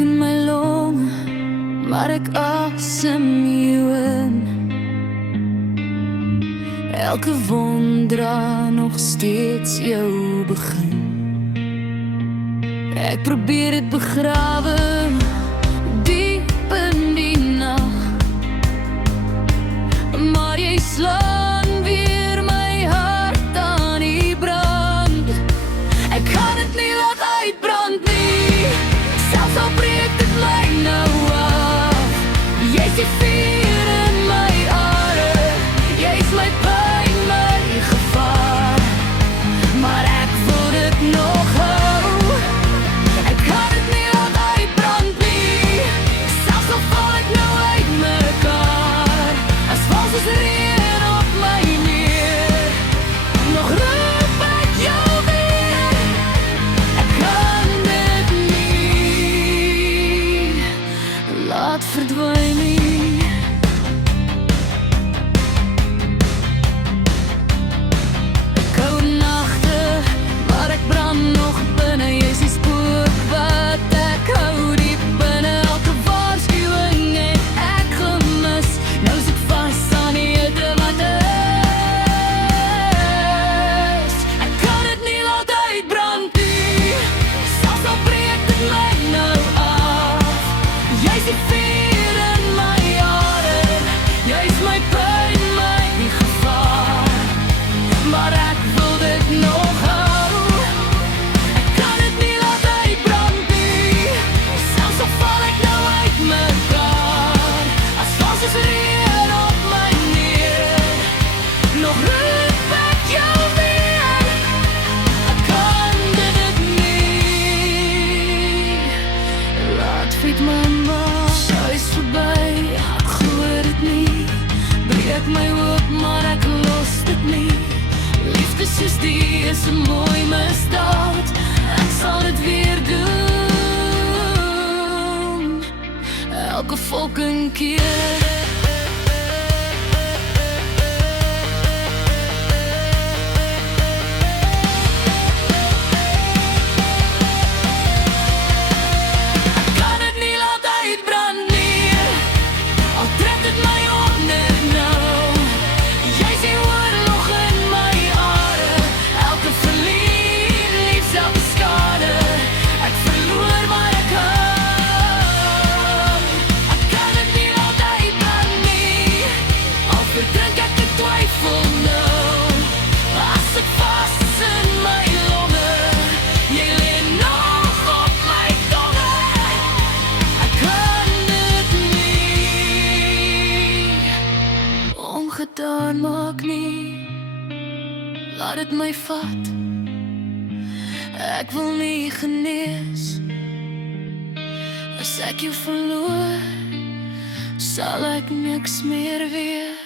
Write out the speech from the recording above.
in my long, maar ek asem jou in. Elke wond dra nog steeds jou begin. Ek probeer dit begrawe diep in die nag, maar jy slaan weer my hart aan die brand. Ek kan dit nie laat uitbrand nie, selfs al breek dit my nou af. Jy is die vuur in my are, jy is my pyn, my gevaar, maar ek wil dit nog hou. Ek kan dit nie laat uitbrand nie, selfs al val ek nou uit mekaar. As vals is reën op my neer, nog roep ek jou weer. Ek kan dit nie laat verdwyn nie. Koude nagte, maar ek brand nog binne. Jy is die spook wat ek hou diep binne. Elke waarskuwing het ek gemis, nou is ek vas aan die hitte wat is. Ek kan dit nie laat uitbrand nie, selfs al breek dit my nou af. Jy is die vuur in my are, jy is my pyn, my gevaar, maar ek wil dit nog hou. Ek kan dit nie laat uitbrand nie, selfs al val ek nou uit mekaar. As vals is reën op my neer, nog roep ek jou weer. Ek kan dit nie laat fiet my maag. Huis verby, ek glo dit nie, breek my hoop, maar ek los dit nie. Liefde soos die is 'n mooi misdaad, ek sal dit weer doen, elke fucking keer. Ek kan dit nie laat uitbrand nie, al trek dit my onder nou. Jy is die oorlog in my are, elke verlies, liefs elke skade. Ek verloor maar ek hou. Ek kan dit nie laat uitbrand nie, al verdrink ek die twyfel nou. As ek vas in my longe, jy lê nog op my tonge. Ek kan dit nie ongedaan maak nie, laat dit my vat. Ek wil nie genees, as ek jou verloor, sal ek niks meer weet.